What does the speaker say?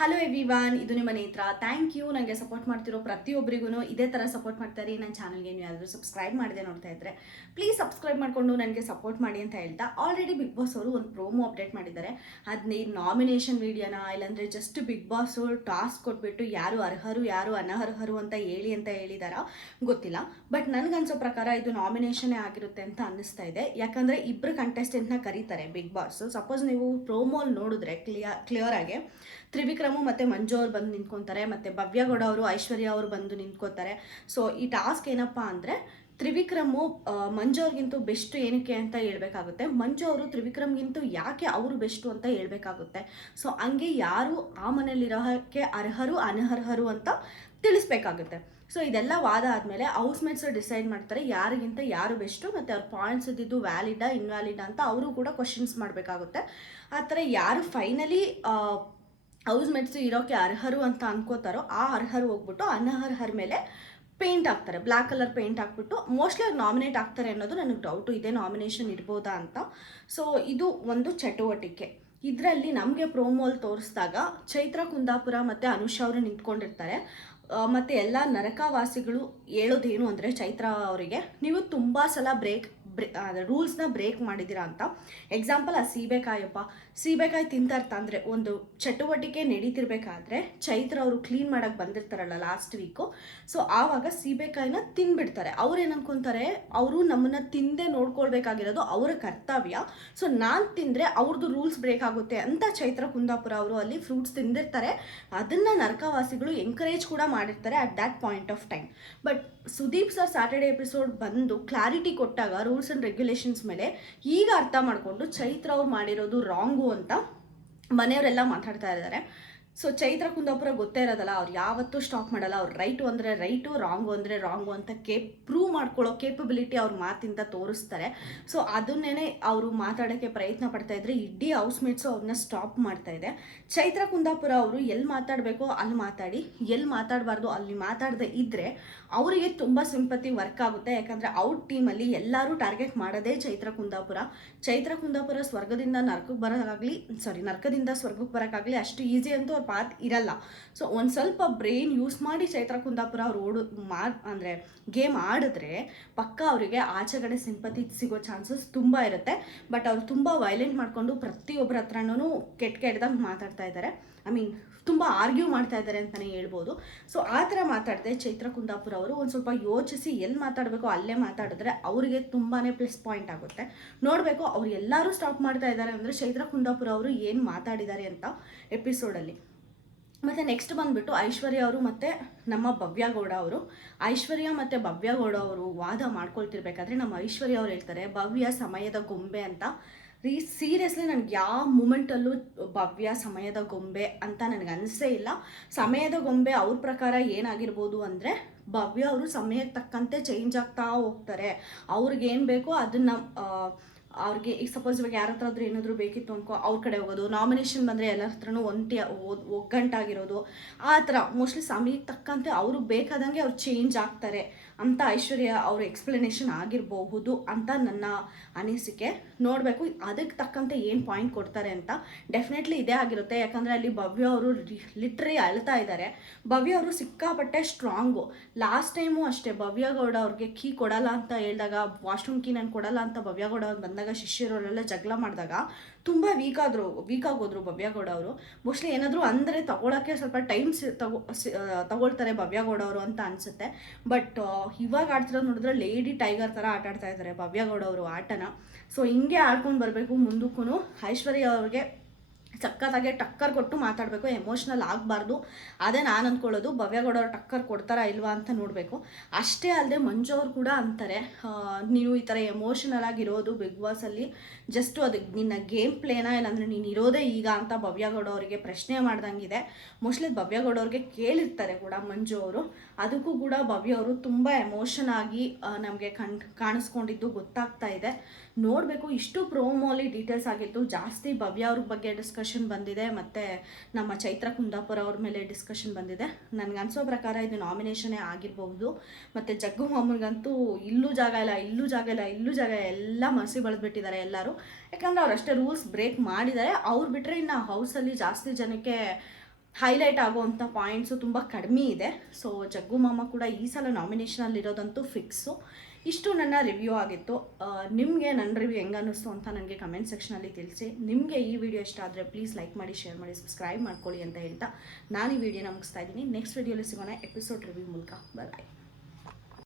Hello everyone, ಇದು ನಿಮ್ಮ ನೇತ್ರ. ಥ್ಯಾಂಕ್ ಯು ನನಗೆ ಸಪೋರ್ಟ್ ಮಾಡ್ತಿರೋ ಪ್ರತಿಯೊಬ್ಬರಿಗೂ ಇದೇ ಥರ ಸಪೋರ್ಟ್ ಮಾಡ್ತಾರೆ. ನನ್ನ ಚಾನಲ್ಗೆ ನೀವು ಯಾರಾದರೂ ಸಬ್ಸ್ಕ್ರೈಬ್ ಮಾಡದೆ ನೋಡ್ತಾ ಇದ್ದರೆ ಪ್ಲೀಸ್ ಸಬ್ಸ್ಕ್ರೈಬ್ ಮಾಡಿಕೊಂಡು ನನಗೆ ಸಪೋರ್ಟ್ ಮಾಡಿ ಅಂತ ಹೇಳ್ತಾ, ಆಲ್ರೆಡಿ ಬಿಗ್ ಬಾಸ್ ಅವರು ಒಂದು ಪ್ರೋಮೋ ಅಪ್ಡೇಟ್ ಮಾಡಿದ್ದಾರೆ. ಅದನ್ನೇ ನಾಮಿನೇಷನ್ ವೀಡಿಯೋನ ಇಲ್ಲಾಂದರೆ ಜಸ್ಟ್ ಬಿಗ್ ಬಾಸ್ ಟಾಸ್ಕ್ ಕೊಟ್ಬಿಟ್ಟು ಯಾರು ಅರ್ಹರು ಯಾರು ಅನರ್ಹರು ಅಂತ ಹೇಳಿದಾರಾ ಗೊತ್ತಿಲ್ಲ. ಬಟ್ ನನಗನ್ಸೋ ಪ್ರಕಾರ ಇದು ನಾಮಿನೇಷನ್ನೇ ಆಗಿರುತ್ತೆ ಅಂತ ಅನ್ನಿಸ್ತಾ ಇದೆ. ಯಾಕಂದರೆ ಇಬ್ಬರು ಕಂಟೆಸ್ಟೆಂಟ್ನ ಕರೀತಾರೆ ಬಿಗ್ ಬಾಸ್. ಸಪೋಸ್ ನೀವು ಪ್ರೋಮೋಲ್ ನೋಡಿದ್ರೆ ಕ್ಲಿಯರ್ ಆಗಿ ತ್ರಿವಿಕ್ರಮು ಮತ್ತು ಮಂಜು ಅವ್ರು ಬಂದು ನಿಂತ್ಕೊತಾರೆ, ಮತ್ತು ಭವ್ಯಗೌಡ ಅವರು ಐಶ್ವರ್ಯ ಅವರು ಬಂದು ನಿಂತ್ಕೋತಾರೆ. ಸೊ ಈ ಟಾಸ್ಕ್ ಏನಪ್ಪ ಅಂದರೆ ತ್ರಿವಿಕ್ರಮು ಮಂಜು ಅವ್ರಿಗಿಂತೂ ಬೆಸ್ಟ್ ಏನಕ್ಕೆ ಅಂತ ಹೇಳ್ಬೇಕಾಗುತ್ತೆ, ಮಂಜು ಅವರು ತ್ರಿವಿಕ್ರಮ್ಗಿಂತೂ ಯಾಕೆ ಅವರು ಬೆಸ್ಟು ಅಂತ ಹೇಳ್ಬೇಕಾಗುತ್ತೆ. ಸೊ ಹಂಗೆ ಯಾರು ಆ ಮನೇಲಿರೋಕ್ಕೆ ಅರ್ಹರು ಅನರ್ಹರು ಅಂತ ತಿಳಿಸ್ಬೇಕಾಗುತ್ತೆ. ಸೊ ಇದೆಲ್ಲ ವಾದ ಆದಮೇಲೆ ಹೌಸ್ಮೇಟ್ಸ್ ಡಿಸೈಡ್ ಮಾಡ್ತಾರೆ ಯಾರಿಗಿಂತ ಯಾರು ಬೆಸ್ಟು, ಮತ್ತು ಅವ್ರ ಪಾಯಿಂಟ್ಸ್ ಇದ್ದಿದ್ದು ವ್ಯಾಲಿಡಾ ಇನ್ವ್ಯಾಲಿಡಾ ಅಂತ ಅವರು ಕೂಡ ಕ್ವಶನ್ಸ್ ಮಾಡಬೇಕಾಗುತ್ತೆ. ಆ ಥರ ಯಾರು ಫೈನಲಿ ಹೌಸ್ಮೇಟ್ಸು ಇರೋಕ್ಕೆ ಅರ್ಹರು ಅಂತ ಅನ್ಕೋತಾರೋ ಆ ಅರ್ಹರು ಹೋಗ್ಬಿಟ್ಟು ಅನರ್ಹರ ಮೇಲೆ ಪೇಂಟ್ ಹಾಕ್ತಾರೆ, ಬ್ಲ್ಯಾಕ್ ಕಲರ್ ಪೇಂಟ್ ಹಾಕ್ಬಿಟ್ಟು ಮೋಸ್ಟ್ಲಿ ಅವ್ರು ನಾಮಿನೇಟ್ ಆಗ್ತಾರೆ ಅನ್ನೋದು ನನಗೆ ಡೌಟು ಇದೆ, ನಾಮಿನೇಷನ್ ಇರ್ಬೋದಾ ಅಂತ. ಸೊ ಇದು ಒಂದು ಚಟುವಟಿಕೆ. ಇದರಲ್ಲಿ ನಮಗೆ ಪ್ರೋಮೋಲ್ ತೋರಿಸಿದಾಗ ಚೈತ್ರ ಕುಂದಾಪುರ ಮತ್ತು ಅನುಷಾ ಅವರು ನಿಂತ್ಕೊಂಡಿರ್ತಾರೆ. ಮತ್ತು ಎಲ್ಲ ನರಕವಾಸಿಗಳು ಹೇಳೋದೇನು ಅಂದರೆ ಚೈತ್ರ ಅವರಿಗೆ, ನೀವು ತುಂಬ ಸಲ ರೂಲ್ಸ್ನ ಬ್ರೇಕ್ ಮಾಡಿದ್ದೀರಾ ಅಂತ. ಎಕ್ಸಾಂಪಲ್ ಆ ಸೀಬೆಕಾಯಿ ತಿಂತಾರ್ತಂದರೆ ಒಂದು ಚಟುವಟಿಕೆ ನಡೀತಿರ್ಬೇಕಾದ್ರೆ ಚೈತ್ರ ಅವರು ಕ್ಲೀನ್ ಮಾಡೋಕ್ಕೆ ಬಂದಿರ್ತಾರಲ್ಲ ಲಾಸ್ಟ್ ವೀಕು, ಸೊ ಆವಾಗ ಸೀಬೆಕಾಯಿನ ತಿಂದ್ಬಿಡ್ತಾರೆ. ಅವ್ರು ಏನು ಅನ್ಕೊತಾರೆ, ಅವರು ನಮ್ಮನ್ನು ತಿಂದೇ ನೋಡ್ಕೊಳ್ಬೇಕಾಗಿರೋದು ಅವರ ಕರ್ತವ್ಯ, ಸೊ ನಾನು ತಿಂದರೆ ಅವ್ರದ್ದು ರೂಲ್ಸ್ ಬ್ರೇಕ್ ಆಗುತ್ತೆ ಅಂತ ಚೈತ್ರ ಕುಂದಾಪುರ ಅವರು ಅಲ್ಲಿ ಫ್ರೂಟ್ಸ್ ತಿಂದಿರ್ತಾರೆ. ಅದನ್ನು ನರಕವಾಸಿಗಳು ಎಂಕರೇಜ್ ಕೂಡ ಮಾಡಿರ್ತಾರೆ at that point of time. But Sudeep sir Saturday episode ಬಂದು ಕ್ಲಾರಿಟಿ ಕೊಟ್ಟಾಗ ರೂಲ್ಸ್ ಆ್ಯಂಡ್ ರೆಗ್ಯುಲೇಷನ್ಸ್ ಮೇಲೆ ಈಗ ಅರ್ಥ ಮಾಡಿಕೊಂಡು ಚೈತ್ರ ಅವ್ರು ಮಾಡಿರೋದು ರಾಂಗು ಅಂತ ಮನೆಯವರೆಲ್ಲ ಮಾತಾಡ್ತಾ ಇದ್ದಾರೆ. ಸೊ ಚೈತ್ರ ಕುಂದಾಪುರ ಗೊತ್ತೇ ಇರೋದಲ್ಲ, ಅವ್ರು ಯಾವತ್ತೂ ಸ್ಟಾಪ್ ಮಾಡಲ್ಲ. ಅವ್ರು ರೈಟು ಅಂದರೆ ರೈಟು, ರಾಂಗು ಅಂದರೆ ರಾಂಗು ಅಂತ ಪ್ರೂವ್ ಮಾಡ್ಕೊಳ್ಳೋ ಕೇಪಬಿಲಿಟಿ ಅವ್ರ ಮಾತಿಂದ ತೋರಿಸ್ತಾರೆ. ಸೊ ಅದನ್ನೇ ಅವರು ಮಾತಾಡೋಕ್ಕೆ ಪ್ರಯತ್ನ ಪಡ್ತಾ ಇದ್ರೆ ಇಡೀ ಹೌಸ್ಮೇಟ್ಸು ಅವ್ರನ್ನ ಸ್ಟಾಪ್ ಮಾಡ್ತಾ ಇದೆ. ಚೈತ್ರ ಕುಂದಾಪುರ ಅವರು ಎಲ್ಲಿ ಮಾತಾಡಬೇಕೋ ಅಲ್ಲಿ ಮಾತಾಡಿ, ಎಲ್ಲಿ ಮಾತಾಡಬಾರ್ದು ಅಲ್ಲಿ ಮಾತಾಡದೆ ಇದ್ದರೆ ಅವರಿಗೆ ತುಂಬ ಸಿಂಪತಿ ವರ್ಕ್ ಆಗುತ್ತೆ. ಯಾಕಂದರೆ ಔಟ್ ಟೀಮಲ್ಲಿ ಎಲ್ಲರೂ ಟಾರ್ಗೆಟ್ ಮಾಡೋದೇ ಚೈತ್ರ ಕುಂದಾಪುರ ಸ್ವರ್ಗದಿಂದ ನರಕಕ್ಕೆ ಬರೋಕ್ಕಾಗಲಿ ನರಕದಿಂದ ಸ್ವರ್ಗಕ್ಕೆ ಬರೋಕ್ಕಾಗಲಿ ಅಷ್ಟು ಈಸಿ ಅಂತೂ ಅವ್ರ ಪಾತ್ ಇರಲ್ಲ. ಸೊ ಒಂದು ಸ್ವಲ್ಪ ಬ್ರೈನ್ ಯೂಸ್ ಮಾಡಿ ಚೈತ್ರ ಕುಂದಾಪುರ ಅವ್ರು ಅಂದರೆ ಗೇಮ್ ಆಡಿದ್ರೆ ಪಕ್ಕ ಅವರಿಗೆ ಆಚೆಗಡೆ ಸಿಂಪತಿ ಸಿಗೋ ಚಾನ್ಸಸ್ ತುಂಬ ಇರುತ್ತೆ. ಬಟ್ ಅವ್ರು ತುಂಬ ವೈಲೆಂಟ್ ಮಾಡಿಕೊಂಡು ಪ್ರತಿಯೊಬ್ಬರ ಹತ್ರನೂ ಕೆಟ್ಟದಾಗ ಮಾತಾಡ್ತಾ ಇದ್ದಾರೆ. ತುಂಬ ಆರ್ಗ್ಯೂ ಮಾಡ್ತಾ ಇದ್ದಾರೆ ಅಂತಲೇ ಹೇಳ್ಬೋದು. ಸೊ ಆ ಥರ ಮಾತಾಡಿದೆ ಚೈತ್ರ ಕುಂದಾಪುರ ಅವರು ಒಂದು ಸ್ವಲ್ಪ ಯೋಚಿಸಿ ಎಲ್ಲಿ ಮಾತಾಡಬೇಕೋ ಅಲ್ಲೇ ಮಾತಾಡಿದ್ರೆ ಅವರಿಗೆ ತುಂಬಾ ಪ್ಲಸ್ ಪಾಯಿಂಟ್ ಆಗುತ್ತೆ. ನೋಡಬೇಕು ಅವ್ರು ಎಲ್ಲರೂ ಸ್ಟಾಪ್ ಮಾಡ್ತಾ ಇದ್ದಾರೆ ಅಂದರೆ ಚೈತ್ರ ಕುಂದಾಪುರ ಅವರು ಏನು ಮಾತಾಡಿದ್ದಾರೆ ಅಂತ ಎಪಿಸೋಡಲ್ಲಿ. ಮತ್ತು ನೆಕ್ಸ್ಟ್ ಬಂದುಬಿಟ್ಟು ಐಶ್ವರ್ಯ ಅವರು ಮತ್ತು ನಮ್ಮ ಭವ್ಯಗೌಡ ಅವರು. ಐಶ್ವರ್ಯ ಮತ್ತು ಭವ್ಯಗೌಡ ಅವರು ವಾದ ಮಾಡ್ಕೊಳ್ತಿರ್ಬೇಕಾದ್ರೆ ನಮ್ಮ ಐಶ್ವರ್ಯ ಅವ್ರು ಹೇಳ್ತಾರೆ ಭವ್ಯ ಸಮಯದ ಗೊಂಬೆ ಅಂತ. ಸೀರಿಯಸ್ಲಿ ನನಗೆ ಯಾವ ಮೂಮೆಂಟಲ್ಲೂ ಭವ್ಯ ಸಮಯದ ಗೊಂಬೆ ಅಂತ ನನಗೆ ಅನಿಸೇ ಇಲ್ಲ. ಸಮಯದ ಗೊಂಬೆ ಅವ್ರ ಪ್ರಕಾರ ಏನಾಗಿರ್ಬೋದು ಅಂದರೆ ಭವ್ಯ ಅವರು ಸಮಯಕ್ಕೆ ತಕ್ಕಂತೆ ಚೇಂಜ್ ಆಗ್ತಾ ಹೋಗ್ತಾರೆ. ಅವ್ರಿಗೇನು ಬೇಕೋ ಅದನ್ನು ಅವ್ರಿಗೆ ಈಗ ಸಪೋಸ್ ಇವಾಗ ಯಾರ ಹತ್ರ ಆದ್ರೂ ಏನಾದರೂ ಬೇಕಿತ್ತು ಅನ್ಕೋ ಅವ್ರ ಕಡೆ ಹೋಗೋದು, ನಾಮಿನೇಷನ್ ಬಂದರೆ ಎಲ್ಲರ ಹತ್ರನೂ ಒಗ್ಗಂಟಾಗಿರೋದು, ಆ ಥರ ಮೋಸ್ಟ್ಲಿ ಸಮಯಕ್ಕೆ ತಕ್ಕಂತೆ ಅವರು ಬೇಕಾದಂಗೆ ಅವ್ರು ಚೇಂಜ್ ಆಗ್ತಾರೆ ಅಂತ ಐಶ್ವರ್ಯ ಅವ್ರ ಎಕ್ಸ್ಪ್ಲನೇಷನ್ ಆಗಿರಬಹುದು ಅಂತ ನನ್ನ ಅನಿಸಿಕೆ. ನೋಡಬೇಕು ಅದಕ್ಕೆ ತಕ್ಕಂತೆ ಏನು ಪಾಯಿಂಟ್ ಕೊಡ್ತಾರೆ ಅಂತ. ಡೆಫಿನೆಟ್ಲಿ ಇದೇ ಆಗಿರುತ್ತೆ. ಯಾಕಂದರೆ ಅಲ್ಲಿ ಭವ್ಯ ಅವರು ಲಿಟ್ರಲಿ ಅಳ್ತಾ ಇದ್ದಾರೆ. ಭವ್ಯ ಅವರು ಸಿಕ್ಕಾಪಟ್ಟೆ ಸ್ಟ್ರಾಂಗು. ಲಾಸ್ಟ್ ಟೈಮು ಅಷ್ಟೇ ಭವ್ಯಗೌಡ ಅವ್ರಿಗೆ ಕೀ ಕೊಡಲ್ಲ ಅಂತ ಹೇಳಿದಾಗ, ವಾಶ್ರೂಮ್ ಕೀ ನಾನು ಕೊಡಲ್ಲ ಅಂತ ಭವ್ಯಗೌಡ ಅವ್ರು ಬಂದಾಗ ಶಿಷ್ಯರವರೆಲ್ಲ ಜಗಳ ಮಾಡಿದಾಗ ತುಂಬ ವೀಕ್ ಆಗೋದ್ರು ಭವ್ಯಗೌಡ ಅವರು. ಮೋಸ್ಟ್ಲಿ ಏನಾದರೂ ಅಂದರೆ ತಗೊಳ್ಳೋಕ್ಕೆ ಸ್ವಲ್ಪ ಟೈಮ್ ತಗೊಳ್ತಾರೆ ಭವ್ಯಗೌಡ ಅವರು ಅಂತ ಅನಿಸುತ್ತೆ. ಬಟ್ ಇವಾಗ ಆಡ್ತಿರೋದು ನೋಡಿದ್ರೆ ಲೇಡಿ ಟೈಗರ್ ಥರ ಆಟಾಡ್ತಾ ಇದ್ದಾರೆ ಭವ್ಯಗೌಡ ಅವರು ಆಟನ. ಸೊ ಹಿಂಗೆ ಆಡ್ಕೊಂಡು ಬರಬೇಕು ಮುಂದಕ್ಕೂ. ಐಶ್ವರ್ಯ ಅವ್ರಿಗೆ ಸಖತ್ತಾಗೆ ಟಕ್ಕರ್ ಕೊಟ್ಟು ಮಾತಾಡಬೇಕು, ಎಮೋಷ್ನಲ್ ಆಗಬಾರ್ದು. ಅದೇ ನಾನು ಅಂದ್ಕೊಳ್ಳೋದು. ಭವ್ಯಗೌಡ ಅವ್ರು ಟಕ್ಕರ್ ಕೊಡ್ತಾರಾ ಇಲ್ವಾ ಅಂತ ನೋಡಬೇಕು. ಅಷ್ಟೇ ಅಲ್ಲದೆ ಮಂಜು ಅವ್ರು ಕೂಡ ಅಂತಾರೆ, ನೀವು ಈ ಥರ ಎಮೋಷನಲ್ ಆಗಿರೋದು ಬಿಗ್ ಬಾಸಲ್ಲಿ ಜಸ್ಟು ಅದಕ್ಕೆ ನಿನ್ನ ಗೇಮ್ ಪ್ಲೇನಾ ಇಲ್ಲಾಂದರೆ ನೀನು ಇರೋದೇ ಈಗ ಅಂತ ಭವ್ಯಗೌಡ ಅವರಿಗೆ ಪ್ರಶ್ನೆ ಮಾಡ್ದಂಗಿದೆ. ಮೋಸ್ಟ್ಲಿ ಭವ್ಯಗೌಡ ಅವ್ರಿಗೆ ಕೇಳಿರ್ತಾರೆ ಕೂಡ ಮಂಜು ಅವರು. ಅದಕ್ಕೂ ಕೂಡ ಭವ್ಯ ಅವರು ತುಂಬ ಎಮೋಷನ್ ಆಗಿ ನಮಗೆ ಕಾಣಿಸ್ಕೊಂಡಿದ್ದು ಗೊತ್ತಾಗ್ತಾ ಇದೆ. ನೋಡಬೇಕು. ಇಷ್ಟು ಪ್ರೋಮೋಲಿ ಡೀಟೇಲ್ಸ್ ಆಗಿತ್ತು. ಜಾಸ್ತಿ ಭವ್ಯ ಅವ್ರ ಬಗ್ಗೆ ಡಿಸ್ಕಷನ್ ಬಂದಿದೆ ಮತ್ತು ನಮ್ಮ ಚೈತ್ರ ಕುಂದಾಪುರ ಅವ್ರ ಮೇಲೆ ಡಿಸ್ಕಷನ್ ಬಂದಿದೆ. ನನಗನ್ಸೋ ಪ್ರಕಾರ ಇದು ನಾಮಿನೇಷನ್ನೇ ಆಗಿರಬಹುದು. ಮತ್ತು ಜಗ್ಗು ಮಾಮೂಲ್ಗಂತೂ ಇಲ್ಲೂ ಜಾಗ ಇಲ್ಲ ಎಲ್ಲ ಮಸಿ ಬೆಳೆದ್ಬಿಟ್ಟಿದ್ದಾರೆ ಎಲ್ಲರೂ. ಯಾಕಂದರೆ ಅವ್ರು ಅಷ್ಟೇ ರೂಲ್ಸ್ ಬ್ರೇಕ್ ಮಾಡಿದ್ದಾರೆ. ಅವ್ರು ಬಿಟ್ಟರೆ ಇನ್ನು ಹೌಸಲ್ಲಿ ಜಾಸ್ತಿ ಜನಕ್ಕೆ ಹೈಲೈಟ್ ಆಗೋವಂಥ ಪಾಯಿಂಟ್ಸು ತುಂಬ ಕಡಿಮೆ ಇದೆ. ಸೊ ಜಗ್ಗು ಮಾಮ ಕೂಡ ಈ ಸಲ ನಾಮಿನೇಷನಲ್ಲಿರೋದಂತೂ ಫಿಕ್ಸು. ಇಷ್ಟು ನನ್ನ ರಿವ್ಯೂ ಆಗಿತ್ತು. ನಿಮಗೆ ನನ್ನ ರಿವ್ಯೂ ಹೆಂಗೆ ಅನ್ನಿಸ್ತು ಅಂತ ನನಗೆ ಕಮೆಂಟ್ ಸೆಕ್ಷನಲ್ಲಿ ತಿಳಿಸಿ. ನಿಮಗೆ ಈ ವಿಡಿಯೋ ಇಷ್ಟ ಆದರೆ ಪ್ಲೀಸ್ ಲೈಕ್ ಮಾಡಿ, ಶೇರ್ ಮಾಡಿ, ಸಬ್ಸ್ಕ್ರೈಬ್ ಮಾಡ್ಕೊಳ್ಳಿ ಅಂತ ಹೇಳ್ತಾ ನಾನು ಈ ವಿಡಿಯೋನ ಮುಗಿಸ್ತಾ ಇದ್ದೀನಿ. ನೆಕ್ಸ್ಟ್ ವಿಡಿಯೋಲಿ ಸಿಗೋಣ ಎಪಿಸೋಡ್ ರಿವ್ಯೂ ಮೂಲಕ. ಬಾಯ್.